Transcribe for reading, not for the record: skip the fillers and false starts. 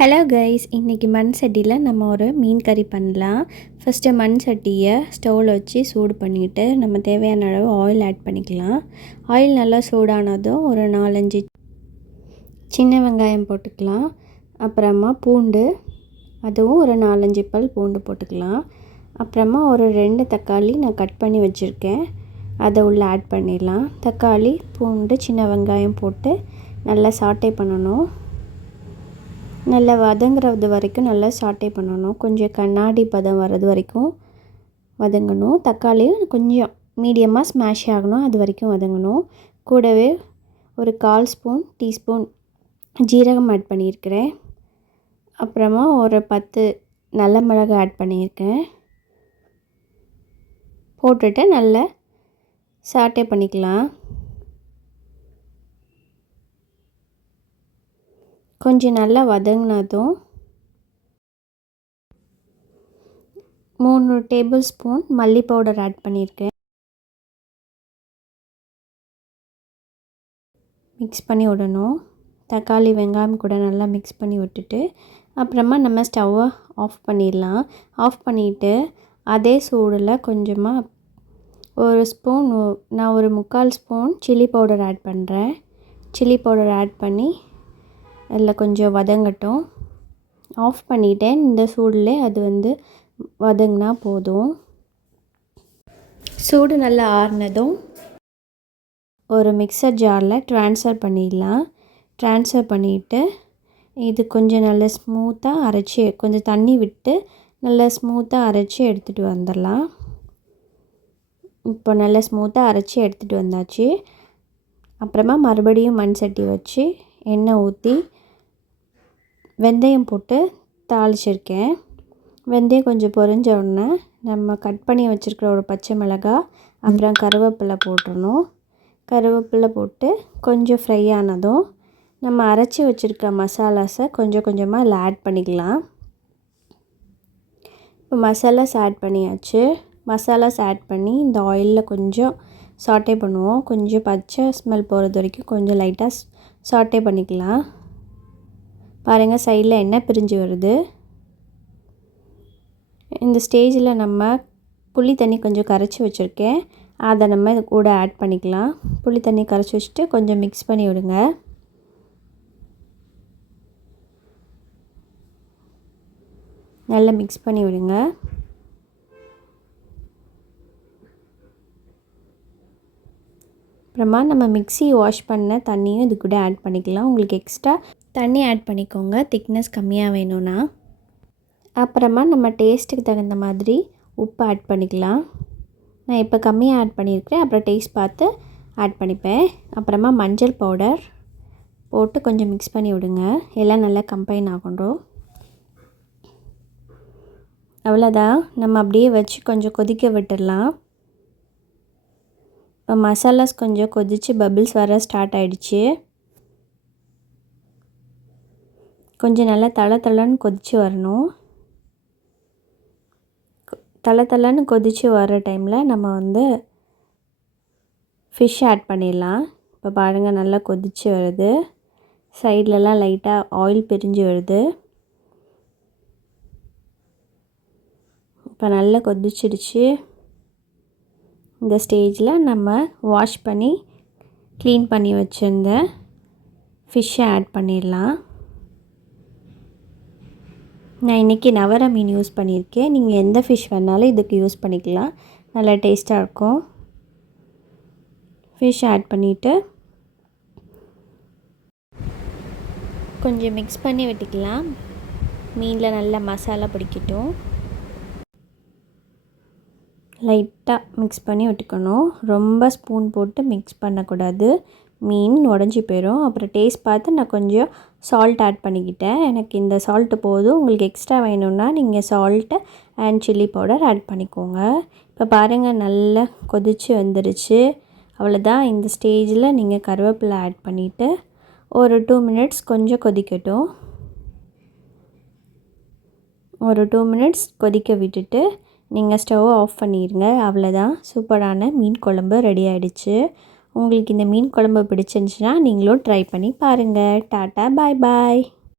Hello guys, இன்றைக்கி மண் சட்டியில் நம்ம ஒரு மீன் கறி பண்ணலாம். ஃபஸ்ட்டு மண் சட்டியை ஸ்டவ்வில் வச்சு சூடு பண்ணிவிட்டு நம்ம தேவையான அளவு ஆயில் ஆட் பண்ணிக்கலாம். ஆயில் நல்லா சூடானதும் ஒரு 4-5 சின்ன வெங்காயம் போட்டுக்கலாம். அப்புறமா பூண்டு, அதுவும் ஒரு 4-5 பல் பூண்டு போட்டுக்கலாம். அப்புறமா ஒரு 2 தக்காளி நான் கட் பண்ணி வச்சுருக்கேன், அதை உள்ளே ஆட் பண்ணிடலாம். தக்காளி, பூண்டு, சின்ன வெங்காயம் போட்டு நல்லா சாட்டே பண்ணணும். நல்லா வதங்குறது வரைக்கும் நல்லா சாட்டே பண்ணணும். கொஞ்சம் கண்ணாடி பதம் வர்றது வரைக்கும் வதங்கணும். தக்காளியும் கொஞ்சம் மீடியமாக ஸ்மாஷ் ஆகணும், அது வரைக்கும் வதங்கணும். கூடவே ஒரு 1/4 டீஸ்பூன் ஜீரகம் ஆட் பண்ணியிருக்கிறேன். அப்புறமா ஒரு 10 நல்ல மிளகு ஆட் பண்ணியிருக்கேன். போட்டுட்டு நல்லா சாட்டே பண்ணிக்கலாம். கொஞ்சம் நல்லா வதங்கினதும் 3 டேபிள் ஸ்பூன் மல்லி பவுடர் ஆட் பண்ணியிருக்கேன். மிக்ஸ் பண்ணி விடணும். தக்காளி வெங்காயம் கூட நல்லா மிக்ஸ் பண்ணி விட்டுட்டு அப்புறமா நம்ம ஸ்டவ்வை ஆஃப் பண்ணிடலாம். ஆஃப் பண்ணிவிட்டு அதே சூடில் கொஞ்சமாக ஒரு ஸ்பூன், நான் ஒரு 3/4 ஸ்பூன் சில்லி பவுடர் ஆட் பண்ணுறேன். சில்லி பவுடர் ஆட் பண்ணி அதில் கொஞ்சம் வதங்கட்டும். ஆஃப் பண்ணிட்டேன். இந்த சூடில் அது வதங்கினா போதும். சூடு நல்லா ஆறினதும் ஒரு மிக்சர் ஜாரில் ட்ரான்ஸ்ஃபர் பண்ணிடலாம். ட்ரான்ஸ்ஃபர் பண்ணிவிட்டு இது கொஞ்சம் நல்லா ஸ்மூத்தாக அரைச்சி, கொஞ்சம் தண்ணி விட்டு நல்லா ஸ்மூத்தாக அரைச்சி எடுத்துகிட்டு வந்துடலாம். இப்போ நல்லா ஸ்மூத்தாக அரைச்சி எடுத்துகிட்டு வந்தாச்சு. அப்புறமா மறுபடியும் மண் சட்டி வச்சு எண்ணெய் ஊற்றி வெந்தயம் போட்டு தாளிச்சிருக்கேன். வெந்தயம் கொஞ்சம் பொரிஞ்ச உடனே நம்ம கட் பண்ணி வச்சுருக்கிற ஒரு பச்சை மிளகாய், அப்புறம் கருவேப்பிலை போட்டுடணும். கருவேப்பிலை போட்டு கொஞ்சம் ஃப்ரை ஆனதும் நம்ம அரைச்சி வச்சுருக்க மசாலாஸை கொஞ்சம் கொஞ்சமாக அதில் ஆட் பண்ணிக்கலாம். இப்போ மசாலாஸ் ஆட் பண்ணியாச்சு. மசாலாஸ் ஆட் பண்ணி இந்த ஆயிலில் கொஞ்சம் சாட்டே பண்ணுவோம். கொஞ்சம் பச்சை ஸ்மெல் போகிறது வரைக்கும் கொஞ்சம் லைட்டாக சாட்டே பண்ணிக்கலாம். பாருங்கள், சைடில் எண்ணெய் பிரிஞ்சு வருது. இந்த ஸ்டேஜில் நம்ம புளி தண்ணி கொஞ்சம் கரைச்சி வச்சுருக்கேன், அதை நம்ம இது கூட ஆட் பண்ணிக்கலாம். புளி தண்ணி கரைச்சி வச்சுட்டு கொஞ்சம் மிக்ஸ் பண்ணி விடுங்க. நல்லா மிக்ஸ் பண்ணி விடுங்க. அப்புறமா நம்ம மிக்ஸி வாஷ் பண்ண தண்ணியும் இது கூட ஆட் பண்ணிக்கலாம். உங்களுக்கு எக்ஸ்ட்ரா தண்ணி ஆட் பண்ணிக்கோங்க, திக்னஸ் கம்மியாக வேணும்னா. அப்புறமா நம்ம டேஸ்ட்டுக்கு தகுந்த மாதிரி உப்பு ஆட் பண்ணிக்கலாம். நான் இப்போ கம்மியாக ஆட் பண்ணியிருக்கிறேன், அப்புறம் டேஸ்ட் பார்த்து ஆட் பண்ணிப்பேன். அப்புறமா மஞ்சள் பவுடர் போட்டு கொஞ்சம் மிக்ஸ் பண்ணி விடுங்க. எல்லாம் நல்லா கம்பைன் ஆகணும். அவ்வளோதான், நம்ம அப்படியே வச்சு கொஞ்சம் கொதிக்க விட்டுடலாம். இப்போ மசாலாஸ் கொஞ்சம் கொதித்து பபிள்ஸ் வர ஸ்டார்ட் ஆகிடுச்சு. கொஞ்சம் நல்லா தளன்னு கொதித்து வரணும். தளன்னு கொதித்து வர டைமில் நம்ம ஃபிஷ் ஆட் பண்ணிடலாம். இப்போ பாருங்கள், நல்லா கொதித்து வருது. சைட்லலாம் லைட்டாக ஆயில் பிரிஞ்சு வருது. இப்போ நல்லா கொதிச்சிடுச்சு. இந்த ஸ்டேஜில் நம்ம வாஷ் பண்ணி க்ளீன் பண்ணி வச்சுருந்த ஃபிஷ்ஷை ஆட் பண்ணிடலாம். நான் இன்றைக்கி நவர மீன் யூஸ் பண்ணியிருக்கேன். நீங்கள் எந்த ஃபிஷ் வேணாலும் இதுக்கு யூஸ் பண்ணிக்கலாம், நல்லா டேஸ்ட்டாக இருக்கும். ஃபிஷ் ஆட் பண்ணிவிட்டு கொஞ்சம் மிக்ஸ் பண்ணி விட்டுக்கலாம். மீனில் நல்லா மசாலா பிடிக்கட்டும். லைட்டாக மிக்ஸ் பண்ணி விட்டுக்கணும். ரொம்ப ஸ்பூன் போட்டு மிக்ஸ் பண்ணக்கூடாது, மீன் உடஞ்சி போயிடும். அப்புறம் டேஸ்ட் பார்த்து நான் கொஞ்சம் சால்ட் ஆட் பண்ணிக்கிட்டேன். எனக்கு இந்த சால்ட்டு போதும். உங்களுக்கு எக்ஸ்ட்ரா வேணும்னா நீங்கள் salt and chilli powder add பண்ணிக்கோங்க. இப்போ பாருங்கள், நல்லா கொதித்து வந்துருச்சு. அவ்வளோதான். இந்த ஸ்டேஜில் நீங்கள் கருவேப்பிலை ஆட் பண்ணிவிட்டு ஒரு 2 மினிட்ஸ் கொஞ்சம் கொதிக்கட்டும். ஒரு 2 மினிட்ஸ் கொதிக்க விட்டுட்டு நீங்கள் ஸ்டவ்வை ஆஃப் பண்ணிடுங்க. அவ்வளோதான், சூப்பரான மீன் குழம்பு ரெடி ஆகிடுச்சு. உங்களுக்கு இந்த மீன் குழம்பு பிடிச்சிருந்துச்சுன்னா நீங்களும் ட்ரை பண்ணி பாருங்கள். டாட்டா, பாய் பாய்.